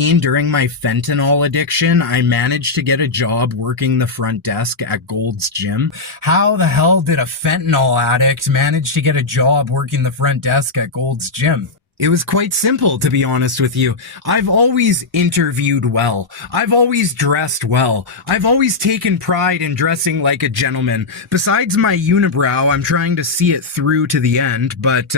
During my fentanyl addiction, I managed to get a job working the front desk at Gold's Gym. How the hell did a fentanyl addict manage to get a job working the front desk at Gold's Gym? It was quite simple, to be honest with you. I've always interviewed well. I've always dressed well. I've always taken pride in dressing like a gentleman. Besides my unibrow, I'm trying to see it through to the end. But,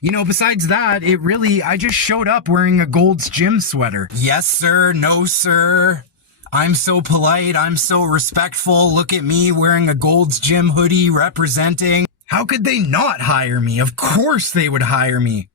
besides that, I just showed up wearing a Gold's Gym sweater. Yes, sir. No, sir. I'm so polite. I'm so respectful. Look at me wearing a Gold's Gym hoodie representing. How could they not hire me? Of course they would hire me.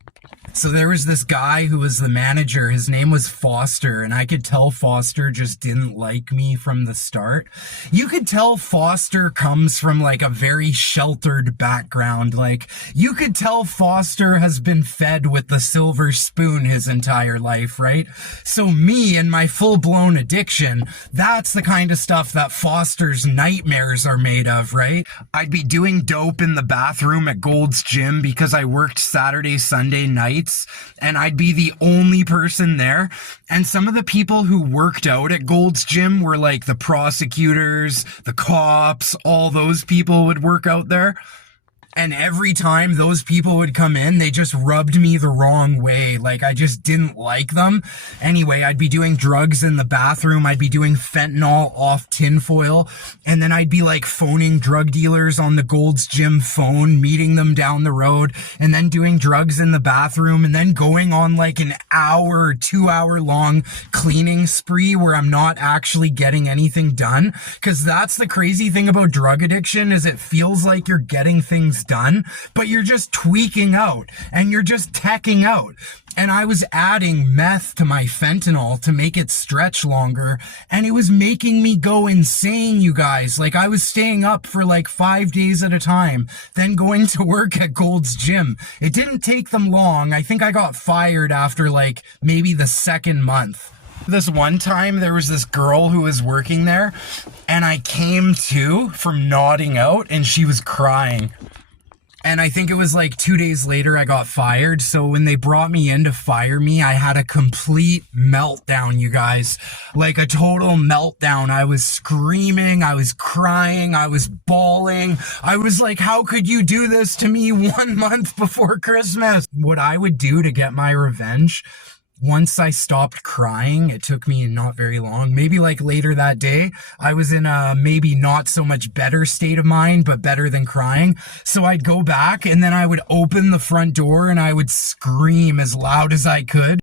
So there was this guy who was the manager. His name was Foster, and I could tell Foster just didn't like me from the start. You could tell Foster comes from like a very sheltered background. Like, you could tell Foster has been fed with the silver spoon his entire life, right? So me and my full-blown addiction, that's the kind of stuff that Foster's nightmares are made of, right? I'd be doing dope in the bathroom at Gold's Gym because I worked Saturday, Sunday nights, and I'd be the only person there. And some of the people who worked out at Gold's Gym were like the prosecutors, the cops, all those people would work out there. And every time those people would come in, they just rubbed me the wrong way. Like, I just didn't like them. Anyway, I'd be doing drugs in the bathroom. I'd be doing fentanyl off tinfoil. And then I'd be like phoning drug dealers on the Gold's Gym phone, meeting them down the road, and then doing drugs in the bathroom, and then going on like an hour or 2 hour long cleaning spree where I'm not actually getting anything done. Because that's the crazy thing about drug addiction, is it feels like you're getting things done, but you're just tweaking out and you're just teching out. And I was adding meth to my fentanyl to make it stretch longer, and it was making me go insane, you guys. Like, I was staying up for like 5 days at a time, then going to work at Gold's Gym. It didn't take them long. I think I got fired after like maybe the second month. This one time, there was this girl who was working there, and I came to from nodding out, and she was crying. And I think it was like 2 days later I got fired. So when they brought me in to fire me, I had a complete meltdown, you guys. Like a total meltdown. I was screaming, I was crying, I was bawling. I was like, how could you do this to me 1 month before Christmas? What I would do to get my revenge, once I stopped crying, it took me not very long, maybe like later that day, I was in a maybe not so much better state of mind, but better than crying. So I'd go back, and then I would open the front door and I would scream as loud as I could.